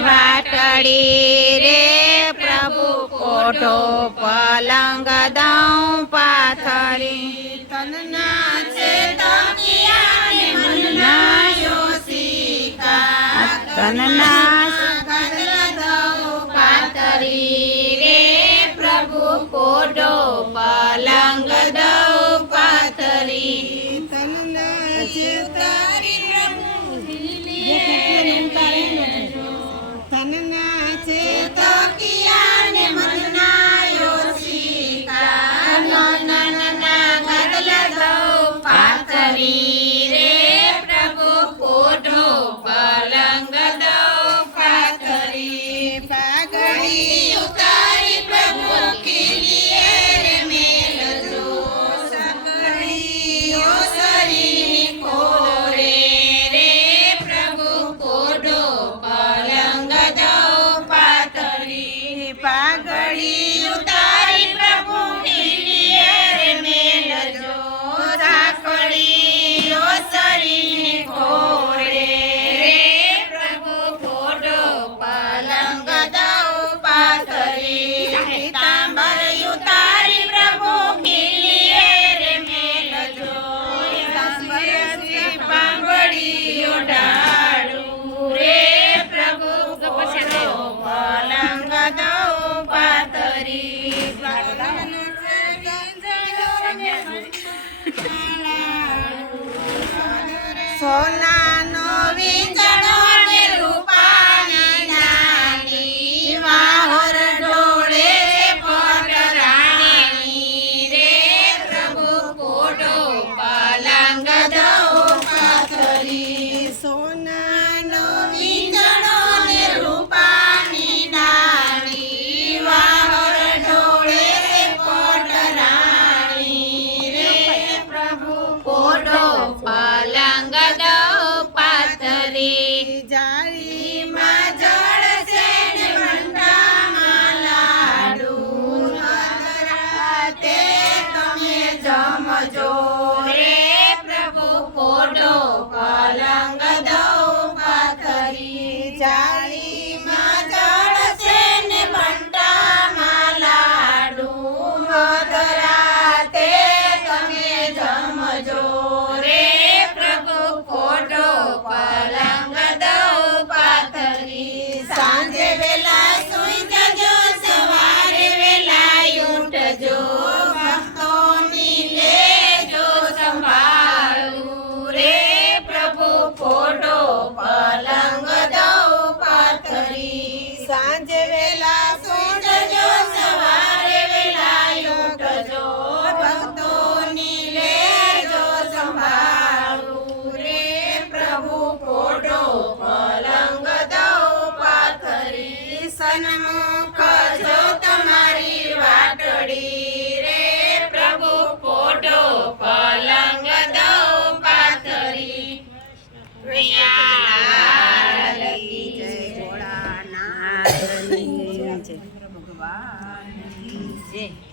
વાટડી રે પ્રભુ કોઠો પલંગ દઉં પાથરી તનના છે તકિયા ને મનના યોસિકા તનના ગદલા દઉં પાથરી રે પ્રભુ કોઠો પલંગ દઉં પાથરી તનના છે તારી પ્રભુ તનના છે તકિયા ને મનના યોસિકા નાના ગદલા દઉં પાથરી રે પ્રભુ કોઠો પલંગ દઉં પાથરી પાઘડી ઉતારી પ્રભુ ખીલીએ રે મેલજો સગડી ઓસરી કોરે રે પ્રભુ કોઠો પલંગ દઉં પાથરી પાઘડી ઉતારી પ્રભુ ખીલીએ રે મેલજો સાકડી ઓસરી કોરે રે પ્રભુ કોઠો પલંગ દઉં પાથરી તાંબર ઉતારી પ્રભુ ખીલીએ રે મેલજો તાંબરથી પાંગડી ઓઢાડું રે પ્રભુ કોઠો પલંગ દઉં પાથરી સોનાનો વીંજણો ને રૂપાની નાની વાહોર ઢોળે પટરાણી રે પ્રભુ કોઠો પલંગ દઉં પાથરી સોનાનો વીંજણો ને રૂપાની નાની વાહોર ઢોળે પટરાણી રે પ્રભુ કોઠો પલંગ દઉં પાથરી જાળીમાં જળ છે ને મંડામાં લાડુ રાતે તમે જમજો રે પ્રભુ કોઠો પલંગ દઉં પાથરી જાળીમાં જળ છે ને મંડામાં લાડુ મધરાતે તમે જમજો રે પ્રભુ કોઠો પલંગ દઉં પાથરી સાંજે વેલા સુઈ જજો સવારે વેલા ઉઠજો ભક્તોની લેજો સંભાળું રે પ્રભુ કોઠો પલંગ દઉં પાથરી સાંજે વેલા સુઈ જજો સવારે વેલા ઉઠજો ભક્તોની લેજો સંભાળું રે પ્રભુ કોઠો પલંગ દઉં પાથરી સન્મુખ જો તમારી વાટડી